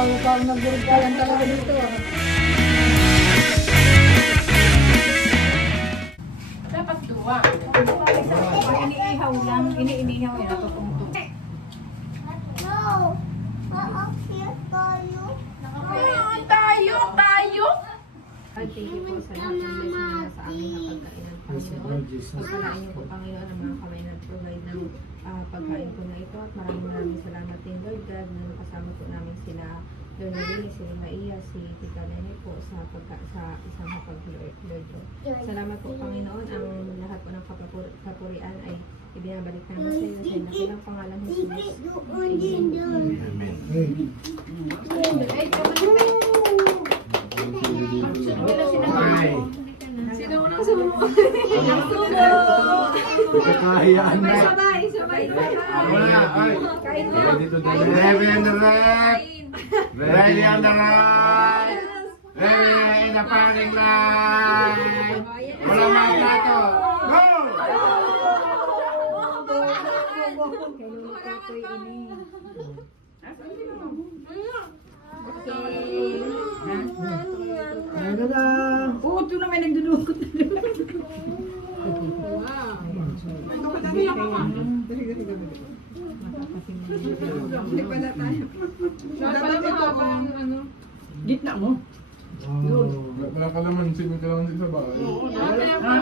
Parang nagburgalan talaga dito. Dapat duwa. Iniihaw lang. Iniihaw yan. Natutungtong. Tayo! Thank you po sa lahat ng blessing na sa aming napagkainan, Panginoon. Pagpalain niyo po, Panginoon, ang mga kamay na provide ng pagkain po na ito. At maraming salamat din, Lord God, na nakasama po namin sila, Lord Lily, si Maia, si Tita Nene po sa isang hapag-Lord. Salamat po, Panginoon. Ang lahat po ng kapurian ay ibinabalik namin sa iyo sa nakilang pangalan ng Jesus. Amen. Sino unang sumo? Kakahiyaan na. Sabay. Wala, ay. Kain na. Ready on the left. Ready on the right. Ready in the parking line. Wala mga plato. Go! Ano lang? Oo, ito na may nagdudukot. Gitna mo? Wala ka naman, sino ka lang sa bahay.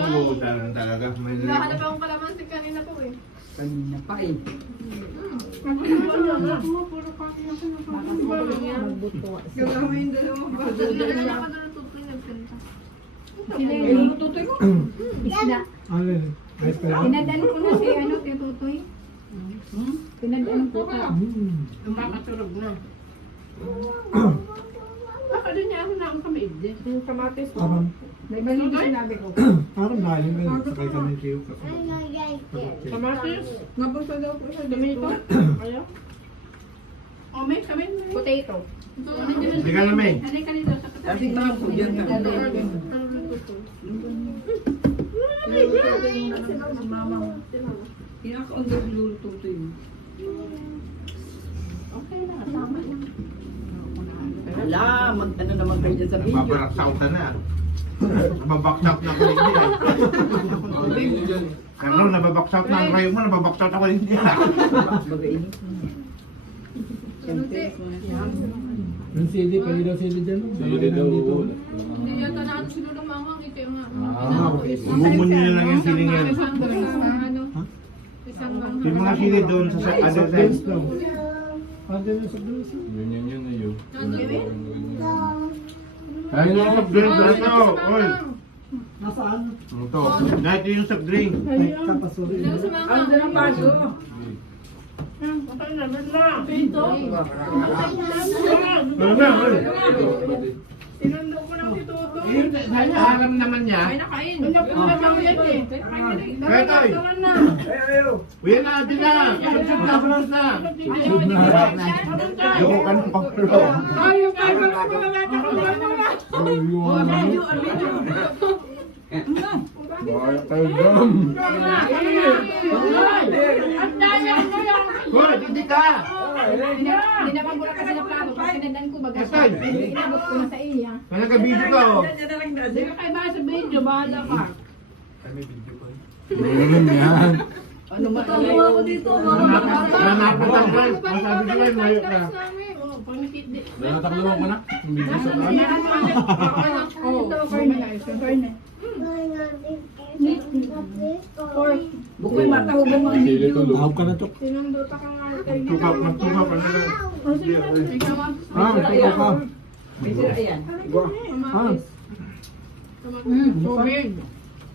Pulutan talaga. May Nahanap akong kalamansi kanina po eh. Kanina pa eh. Gagawin yung dalawang bago. Sino yung tutoy mo? Isda. Alin? Ice cream? Pinadaan ko na si ano, kay Tutoy. Pinadaan ko ka. Ang makatulog na. Baka doon niya ako na ang kamaid din. Yung kamatis mo. Parang, May balik na sinabi ko. parang galing ka sakay ka ng kiyo. Kamatis? Nabulsa daw po siya. Dominito? Ayaw? O, may kami. Potato. Hindi ka na, May. Ano ka nito? Kasi mga pugyan ka. Pinaka-under luluto ito yun. Okay na, tama na. Wala, magtano naman kayo dyan sa video. Nagbabaraksaw na. Nababaksak na ako hindi. Pero nababaksak na ang rayo mo, nababaksak ako hindi. Magainit mo. Siyempre, Yung CD, pwede daw CD dyan. CD daw. Hindi yata na ang sinulong mamang ito yung Okay. Bumunyo na lang yung sili ngayon. Isang Yung mga sili doon sa other side. Pwede na sa blues. Yun na yun. Ayun yung soft drink dito. Oy. Nasaan? Ito. Dito yung soft drink. Ay, kapasuri. ang dalang baso. Ito? Ano na? Sinundo ko ng si Toto. Alam naman niya. Ay, nakain. Nakain. Betoy. Uy na, di na. Susud na, susud na. Yung ka ng pakulo. Wala kayo drum. Hoy, hindi ka. Dinamang ko na kasi na plato. Pag pinadaan ko, baga. Kasay. Inabot ko na sa iya. Kaya ka-video ka, oh. Hindi ka kayo ba sa video? Bahala ka. Meron yan. Ano ba? Tawa ko dito. Nanapatang ka. Masabi ko yan, layo ka. Natatakluman ko na. Yung video sa Bukoy matahugan mo. Sili to, Ahog ka na, Chok. Sinundota ka nga kay Tukap, magtukap. Ano na? Tukap ka. May sira yan. Ah, Tubig.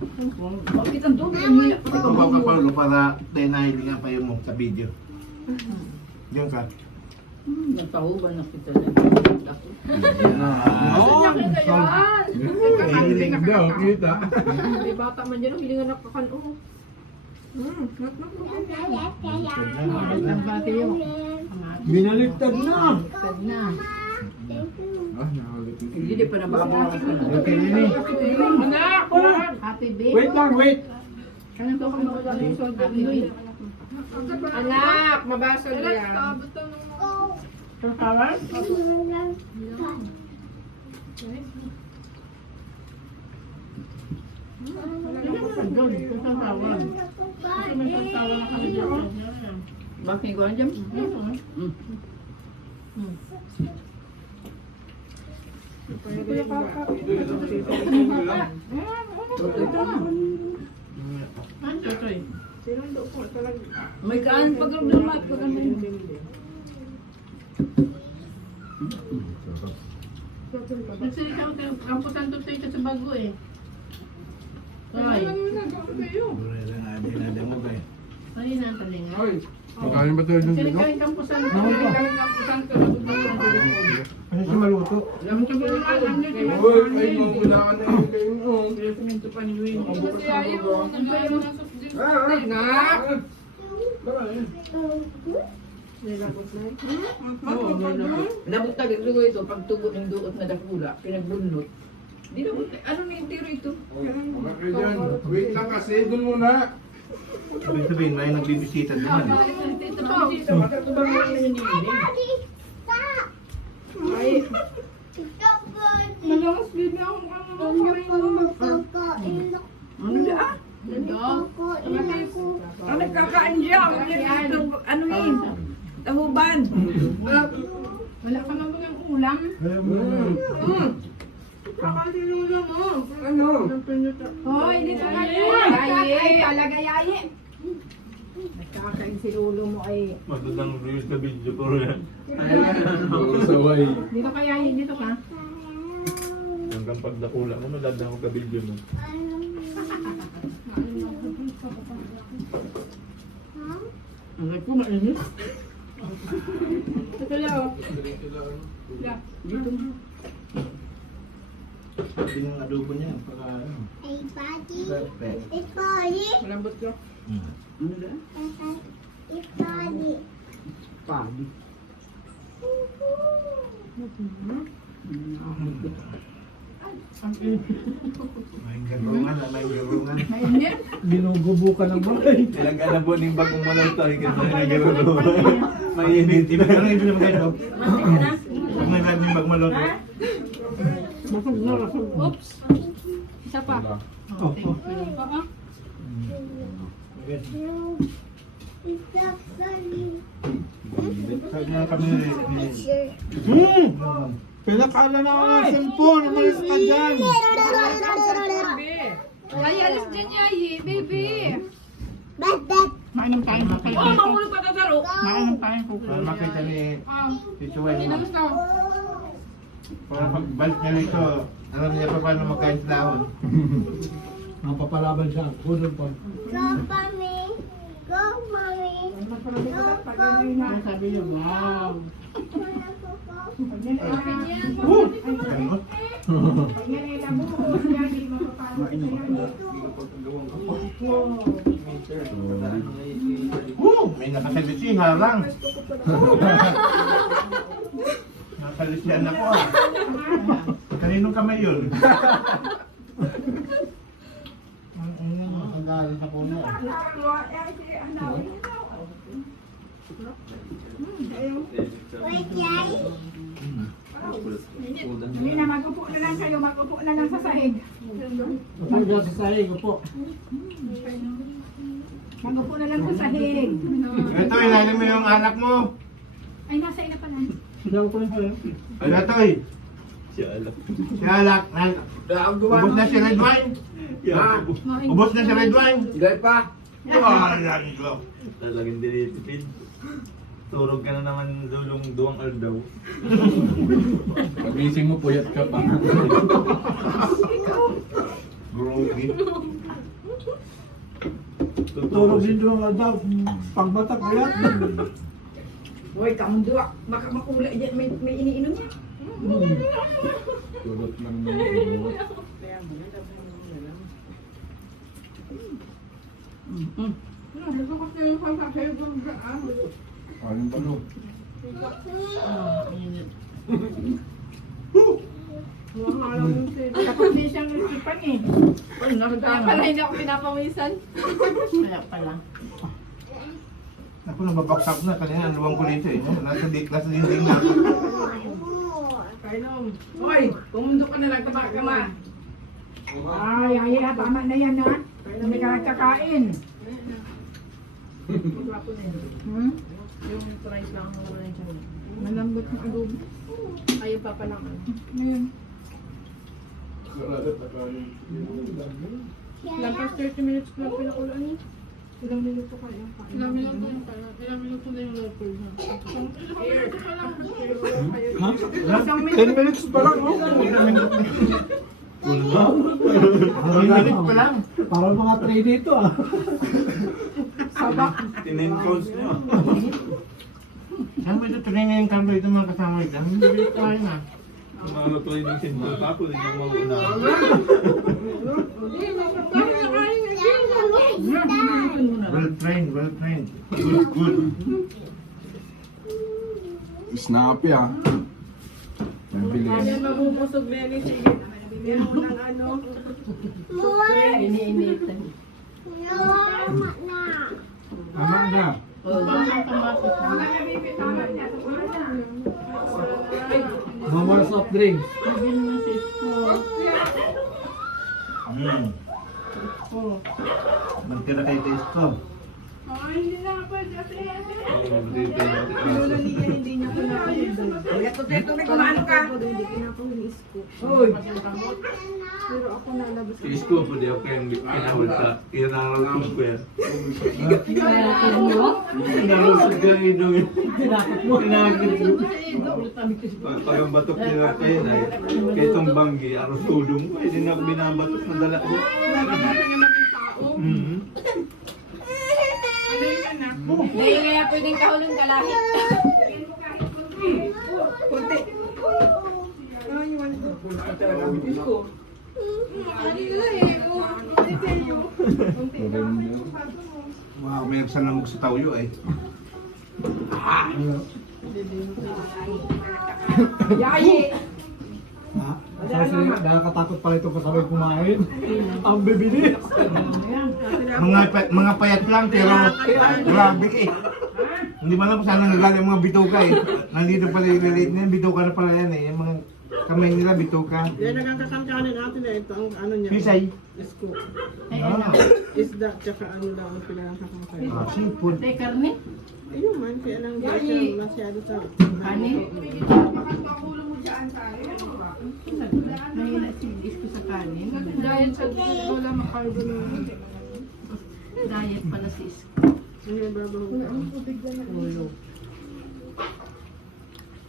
Bakit ang tubig? Ang hirap. Tukaw ka pa ulo para hindi nga pa yung mo sa video. Diyan ka. Nagtahugan na kita na. Hihiling daw, kita. May bata man dyan. Hindi nga nakakano. Binaliktad na. Ah, nakalit ito. Hindi pa nababalik ko na. Okay, Nini. Anak! Happy baby. Wait lang, wait. Kanang to kung mawala yung sold. Anak! Mabasol yan. Sasawan? Doon, sasawan. Kasi may sasawan na kami dito. Bakit ko dyan? Kuya Papa. Ano to eh? Sinundo ko talaga. May kaan pag lumat ko kami. Kasi ikaw, ang putan to sa bago eh. Ay. Ay, natalingan. Ay, makain ba tayo dun Kasi dito? kain kang pusan ko. Kain kang pusan ko. Kasi siya maluto. Alam ko yung alam niya. Uy, ay, mga kailangan na yun kayo mo. Kaya sininto pa ni Wayne. Kasi ayaw, nag-ayaw na sa Labot na dito ito, pag tugot ng duot na dakula, pinagbunot. Di na ano na yung tiro ito? Wala kayo dyan. Wait lang kasi, dun muna. Ibig sabihin, may nagbibisita naman. Makatubang lang na yun Ay, malakas din ako Ano na ah? Ang nagkakaan siya. Ano yun? Tahuban. Wala ka naman ng ulam. Kakasinulang mo. Ano? Hoy, dito ka yaye. Ay, talaga yaye. Nagkakain si ulo mo ay. Matutang views sa video ko rin. Saway. Dito ka yaye, dito ka. Hanggang pagdakula mo, madadang ko ka video mo. Ang ko mainit. Ito lang. Dito. Sabi ng adobo niya, pagka ano. Perfect. Malambot ko. Ano na? Padi. May garungan, may garungan. Mainit. Ginugubo ka ng bahay. Kailangan po ng bagong malantay kasi nagkaroon. Mainit. Ano yung naman kayo? Pag nagkaroon yung bagmalot. Masog na, masog. Oops. Isa pa. Oo. Sabi nga kami, Pinakala na ako ng cellphone. Umalis ka dyan. Ay, alis dyan, yaye, baby. Mainam tayo na kayo. Oh, mahulog pa tataro. Mainam tayo po. para makita ni Tito Wen. Gusto. Para pagbalik niya rito, alam niya pa paano magkain sa dahon. Mapapalaban siya. Kudol po. Ano sabi niyo? Wow. Open yan. Pag yan ay nabuhos, yan ay mapapalos. May nakasalisi, harang. Nakasalisihan ako ah. Kaninong kamay yun? Ang galing sa puno. Hindi na, mag-upo na lang kayo, mag-upo na lang sa sahig. Upo sa sahig, upo. Mag-upo na lang sa sahig. Ito, ilalim mo yung anak mo. Ay, nasa ina pa na. Sigaw ko rin kayo. Ay, Atoy. Siya alam. Si Alak, ubos na si Red Wine. Ha? Ubos na si Red Wine. Sigay pa. Ah, yan ko. Talagang dinitipid. Turog ka na naman duwang aldaw. Pagising mo, puyat ka pa. Groovy. Tutulog din doon daw. Pagbatak puyat. Hoy, kamdua. Baka makula dyan. May iniinom niya. Tulot lang ng ulo. Gusto ko kayo sasasayo ng gaan. Anong palo? Tapos di siyang isipan eh. Ay, nakatama. Pala hindi ako pinapawisan. Kaya pala. Ako nababaksak na kanina, ang luwang ko dito eh. Nasa dinding na ako. Kainom. Hoy, pumundo ka na lang kama. Ay, ay, tama na yan ha. Hindi ka kakain. Hmm? Yung price lang ang wala dyan. Malambot ng adobo. Ayaw pa pa naman. Ngayon. Lampas 30 minutes lang pinakulaan niya. Ilang minuto kaya? Ilang minuto na pala. Ilang minuto na yung local na. Ha? 10 minutes pa lang, oh. 10 minutes pa lang. Parang mga 3 dito ah. Tin-encounts nyo. Saan ba ito tuloy yung kampo ito mga kasama ito? Hindi ko kaya na. Yung mga natuloy ng sinto tapo, hindi nyo mauna. Well trained, well trained. Good, good. Snappy ah. Mabilis. Ayan, mabubusog na yan. Sige. Bigyan mo ng ano. Iniinitan. Tama na. No more soft drinks. Magtira kay taste ko. Pinula niya, hindi niya pinapahid. Kumano ka? Hindi pinapahid isko. Hoy. Pero ako nalabas. Isko po di ako kayong pinawal sa iraralong ko yan. Narusog ka ng idong yun. Tinakot mo. Tinakot mo. Pag ang batok nila kayo na kay itong banggi, aros tulong ko, hindi na ako binabatok na dala ko. Mhm. Hindi kaya pwedeng kahulong kalahit. Wow, may nagsalamog sa tawyo eh. Yayi. Ha? Kasi nakakatakot pala ito kasabay kumain. Ang bibilis. Mga payat lang pero grabe eh. Hindi man alam kung saan nangagaling mga bituka eh. Nandito pala yung laliit na yan, bituka na pala yan eh. Yung mga kamay nila, bituka. Yan nagkakakamkahanin natin na ito ang ano niya. Pisay. Isko. Ah, Isda tsaka ano daw ang pinakakakamkahanin. seafood. Ayun man, kaya nang di siya masyado sa Ani? Mahina si Isko sa kanin. Diet sa wala makarbo na. Diet pala si Isko. Ang babaw. Ulo.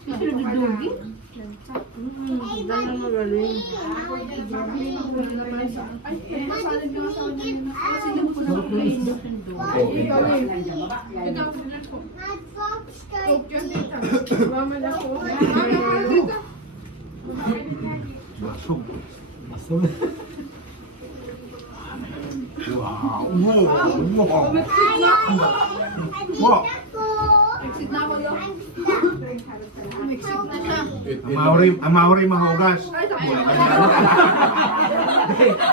Sino dudugi? Dahil na magaling. Maman ako. Basog. Basol. Wow. Wow. Wow. Amauri mahugas.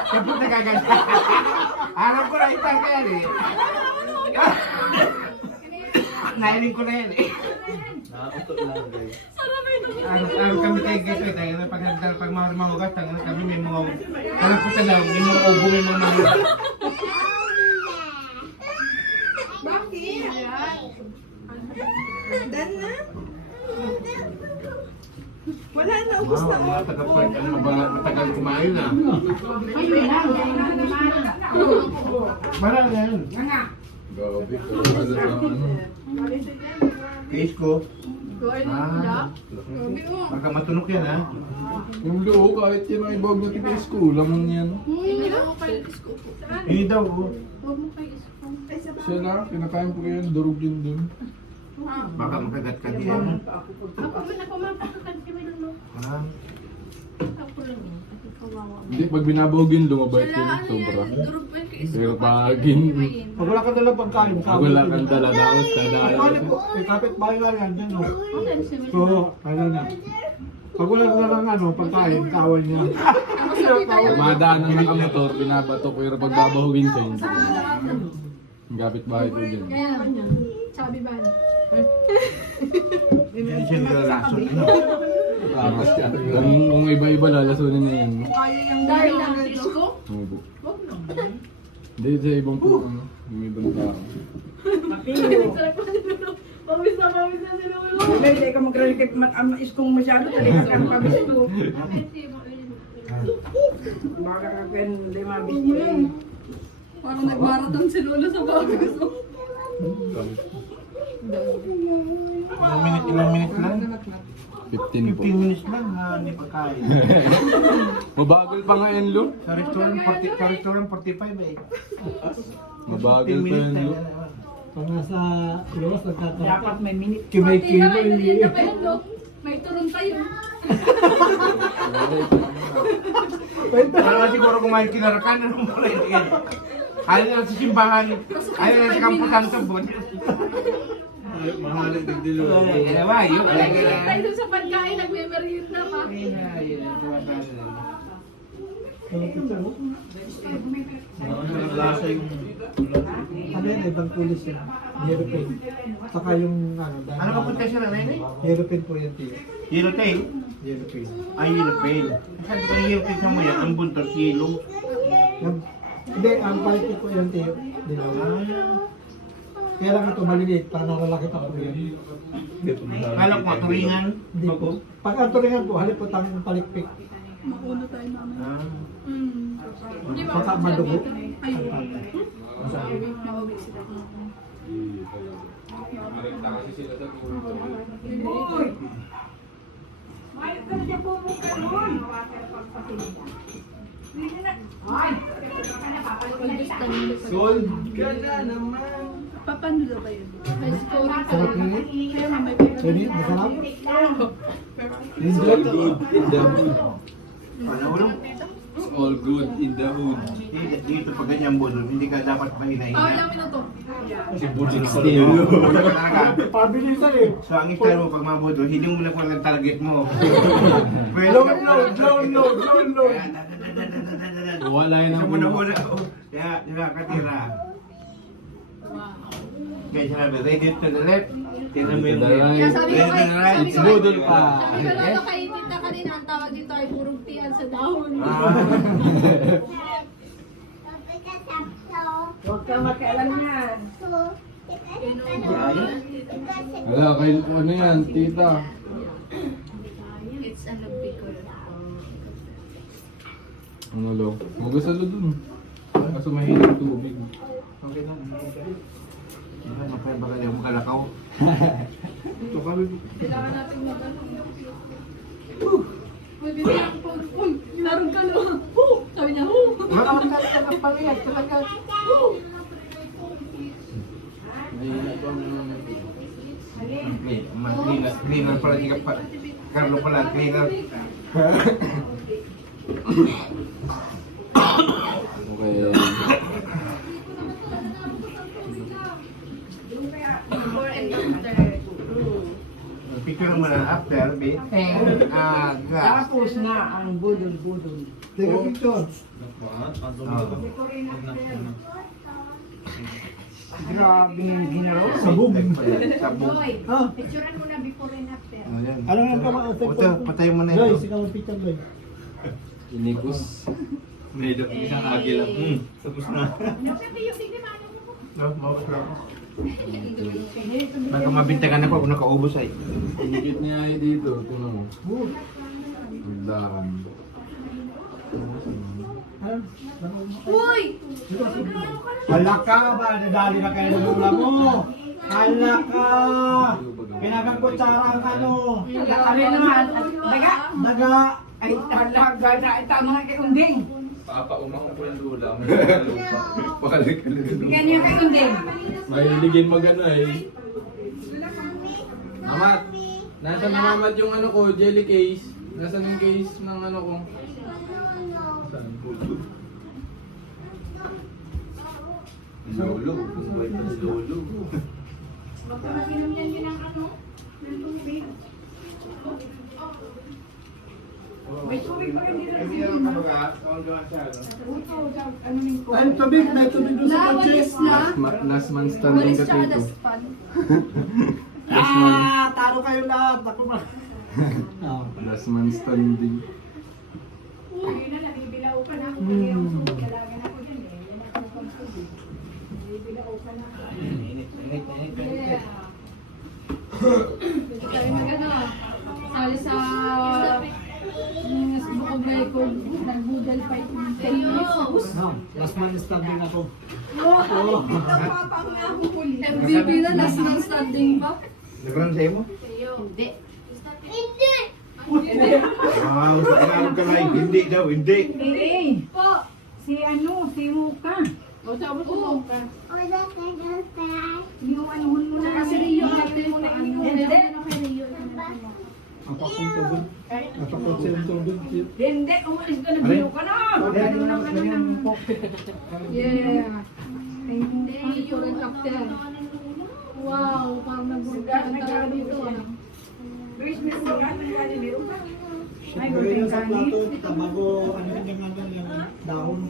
Kapag nagaganda. Harap ko na itang kaya eh. Nailing ko na yan eh. Nakautot lang guys. Araw kami tayo guys eh. Tayo na pag mahugas, kami may mga alam ko sa daw, may mga ubo, may mga mahugas. Dan na. Wala na, ubus na. Mga taga-park, ano ba, matagal kumain ah. Marami yan. Grabe. Talaga sa ano. Case ko. Baka matunok yan ha. Yung loo, kahit yan ay bawag na tipis ko, lamang yan. Hindi daw. Oh. Siya na, kinakain ko yan, durog yun dun. Baka makagat ka diyan. Ah. Hindi, pag binabawag yun, lumabait yun, sobra. Pero pag Pag wala ka dalang pagkain, pag wala kang dala na ako sa dahil. May kapit-bahay nga yan dyan. Oh. So, ano na. Pag wala ka dalang ano, pagkain, kawal niya. Madaanan ng kamotor, binabato ko, pero pag babahugin ka, hindi. Ang kapit bahay ko dyan. sabi ba? Hindi siya nilalason. Tapos kung iba-iba lalasunin na yan. Kaya yung Dahil lang isko. Opo. Wag naman. Hindi sa ibang po, ano, yung ibang tao. Pawis na si Lolo. Hindi ka mag-relikip iskong masyado. Talaga ka ang pabis ko. Baka ka pen, hindi mabis ko yun. Parang nagmarathon si Lolo sa bagas. Ilang minute lang? 15 po. 15 minutes lang, hindi pagkain. Mabagal pa nga yan, Lu. Sa restaurant 45 eh. Mabagal 15 pa minutes yan, na Lu. yan. Pag nasa Iwas, nagkakaroon. Dapat may minute. Kimay Pati naman, kimay. maliit pa yun, no? May turun tayo. Parang siguro kung may kinarakan, ano mo rin yan. Ayaw nila sa simbahan. Ayaw nila sa kampusan sa bon. Mahalit nagdilo. Yun. Tayo dun sa pagkain, nagme-merienda pa. Lasa yung... Ano yan, ibang pulis yun. Aeroplane. Saka yung ano, dahil... Ano ka punta siya na nanay? Aeroplane po yan, tiyo. Yellow tail? Aeroplane. Ay, yellow tail. Saan ka yung yellow tail mo yan? Ang buntot, kilo. Hindi, ang palipit po yan, tiyo. Dilaw. Kaya lang ito maliliit, para nalalaki pa po yan. Kala ko turingan. Hindi po. Pag ang turingan po, halipot ang palikpik. Mauna tayo namin. Ah. Hindi ba Baka madugo. Ayun. Masabi. Mawawig sila. Sold ka na naman. Paano daw ba yun? May scoring ka. Sarap yun eh. Kaya nga may paper. Sorry, masarap. It's all good in the hood. Ano ulo? It's all good in the hood. Dito pag ganyan budol, hindi ka dapat mahina-hina. Namin na to. Si Bujik Steel. Talaga. Pabilisan eh. So ang style mo pag mabudol, hindi mo lang ang target mo. Low load. Wala yun Sa ang muna-muna. Kaya, di ba, katira. Kaya sinabi, ready to the left. Tira mo yung To the right. Kaya sabi ko ready to the right. It's budol pa. Sabi ko lalo kay Tita kanina, ang tawag dito ay purong tiyan sa dahon. Huwag ka makialam yan. Wala, kayo ano yan, tita. It's ano bicol. Ano lo? Magasalo dun. Kaso mahirap tubig. Okay lang. Diba, mapayang baka yung makalakaw. Ito kami. Kailangan natin mag-ano. May bigyan ako pa. Uy, larong ka no. Sabi niya, Cleaner pala, di ka pa. Carlo pala, cleaner. Okay. Before and after. Picture mo na after, bit. Glass. Tapos na ang budol-budol. Take a picture. Grabe yung ginaro. Sabog. Sabog. Ah, Picturean mo na before and after. Ayan. ano nga ka Patay mo na Guys, ito. ikaw ang picture, guys. Inikus. May dapat isang agila. Tapos na. Baka mabintagan ako kung nakaubos ay. Inikit niya ay dito. Ito na mo. Magdaan. Uy! Hala ka ba? Nadali na kayo ng lula mo. Hala ka. Pinagagkutsara ang ano. Ano naman? Daga? Daga. Ay, halaga na. Ito ang mga kayunding. Papaumang ko yung lula. Pakalik ka Bigyan niyo kayunding. Mahiligin magano eh. Mamat! Nasaan na mamat yung ano ko, jelly case? Nasaan yung case ng ano ko? Lolo. Lolo. May tubig pa rin nila. Ay, tubig. May tubig doon sa kotse. Nawalis na. Last man standing Walis ka tsaka dito. daspan. Taro kayo lahat. Ako ba? Oh. Last man standing. Ayun na, nabibilaw pa na ako. Kaya ang sulit, dalagan ako dyan eh. Yan ako pang sulit. Nabibilaw pa na ako. Yeah. Dito tayo mag-ano, sali sa bukogay ko, nagbudal pa yung tennis. Last man standing ako. MVP na, last man standing ba? Nagran sa'yo mo? Hindi. Wow, sa ilalim ka lang. Hindi daw, hindi. Si ano, si Muka. O, tapos mo ka. Yung anuhon mo na kasi Kasi Rio ate. Hindi. Napakong tubig. Napakong silang tubig. Hindi, umalis ka na biyo ka na. Ano naman ng Yeah. Hindi, yung captain. Wow, parang nagbuntang talaga dito. Christmas ko ka ng galing meron ka. Ay, Gawin lang sa gulay plato, tabago, ano yung dahon.